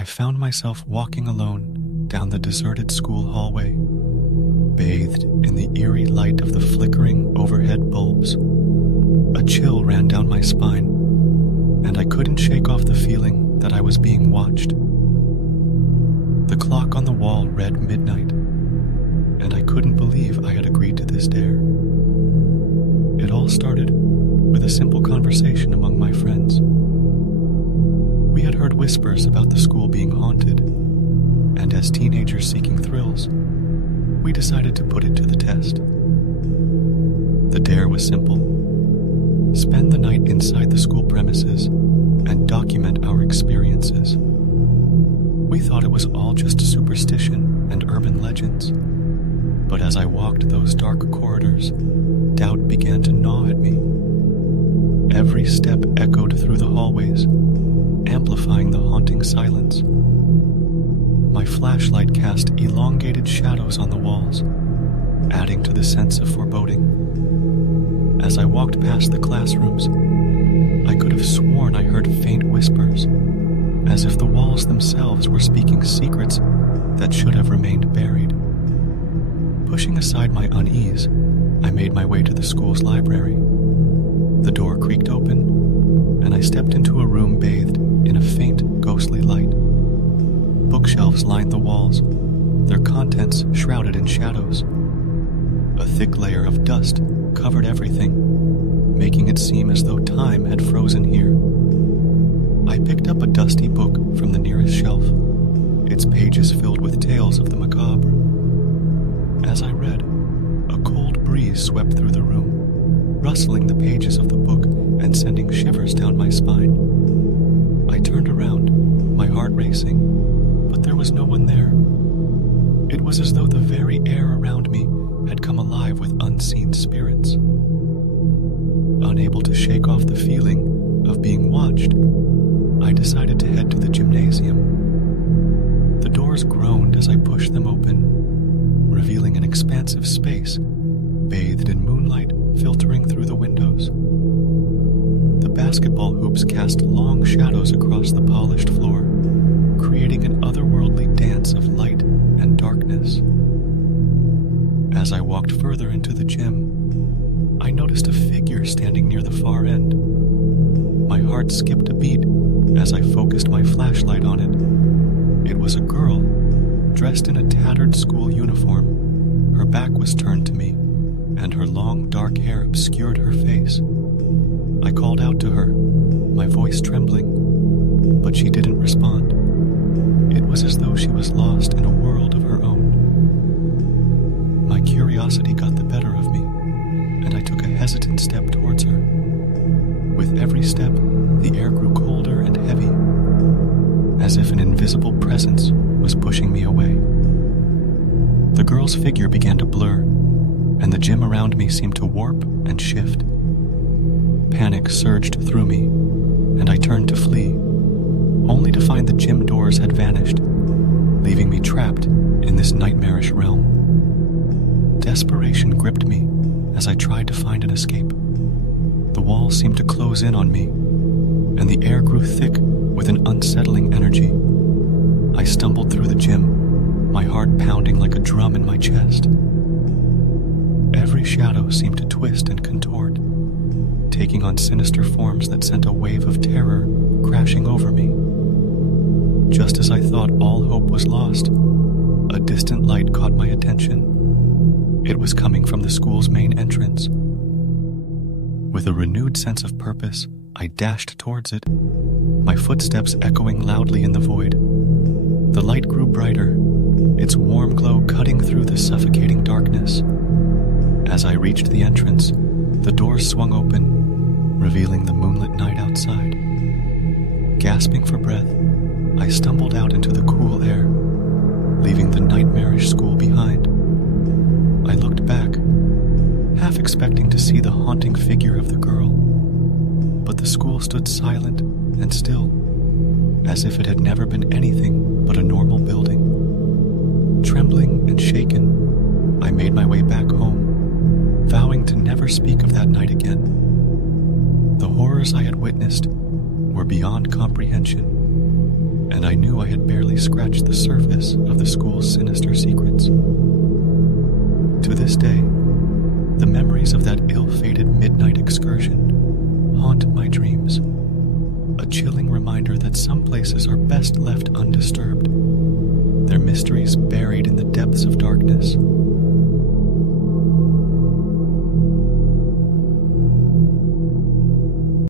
I found myself walking alone down the deserted school hallway, bathed in the eerie light of the flickering overhead bulbs. A chill ran down my spine, and I couldn't shake off the feeling that I was being watched. The clock on the wall read midnight, and I couldn't believe I had agreed to this dare. It all started with a simple conversation among my friends. We had heard whispers about the school being haunted, and as teenagers seeking thrills, we decided to put it to the test. The dare was simple: spend the night inside the school premises and document our experiences. We thought it was all just superstition and urban legends, but as I walked those dark corridors, doubt began to gnaw at me. Every step echoed through the hallways, amplifying the haunting silence. My flashlight cast elongated shadows on the walls, adding to the sense of foreboding. As I walked past the classrooms, I could have sworn I heard faint whispers, as if the walls themselves were speaking secrets that should have remained buried. Pushing aside my unease, I made my way to the school's library. The door creaked open, and I stepped into a room bathed in a faint, ghostly light. Bookshelves lined the walls, their contents shrouded in shadows. A thick layer of dust covered everything, making it seem as though time had frozen here. I picked up a dusty book from the nearest shelf, its pages filled with tales of the macabre. As I read, a cold breeze swept through the room, rustling the pages of the book and sending shivers down my spine. I turned around, my heart racing, but there was no one there. It was as though the very air around me had come alive with unseen spirits. Unable to shake off the feeling of being watched, I decided to head to the gymnasium. The doors groaned as I pushed them open, revealing an expansive space, bathed in moonlight filtering through the windows. The basketball hoops cast long shadows across the polished floor, creating an otherworldly dance of light and darkness. As I walked further into the gym, I noticed a figure standing near the far end. My heart skipped a beat as I focused my flashlight on it. It was a girl, dressed in a tattered school uniform. Her back was turned to me, and her long dark hair obscured her face. I called out to her, my voice trembling, but she didn't respond. It was as though she was lost in a world of her own. My curiosity got the better of me, and I took a hesitant step towards her. With every step, the air grew colder and heavy, as if an invisible presence was pushing me away. The girl's figure began to blur, and the gym around me seemed to warp and shift. Panic surged through me, and I turned to flee, only to find the gym doors had vanished, leaving me trapped in this nightmarish realm. Desperation gripped me as I tried to find an escape. The walls seemed to close in on me, and the air grew thick with an unsettling energy. I stumbled through the gym, my heart pounding like a drum in my chest. Every shadow seemed to twist and contort, taking on sinister forms that sent a wave of terror crashing over me. Just as I thought all hope was lost, a distant light caught my attention. It was coming from the school's main entrance. With a renewed sense of purpose, I dashed towards it, my footsteps echoing loudly in the void. The light grew brighter, its warm glow cutting through the suffocating darkness. As I reached the entrance, the doors swung open, revealing the moonlit night outside. Gasping for breath, I stumbled out into the cool air, leaving the nightmarish school behind. I looked back, half expecting to see the haunting figure of the girl, but the school stood silent and still, as if it had never been anything but a normal building. Trembling and shaken, I made my way back home, vowing to never speak of that night again. The horrors I had witnessed were beyond comprehension, and I knew I had barely scratched the surface of the school's sinister secrets. To this day, the memories of that ill-fated midnight excursion haunt my dreams, a chilling reminder that some places are best left undisturbed, their mysteries buried in the depths of darkness.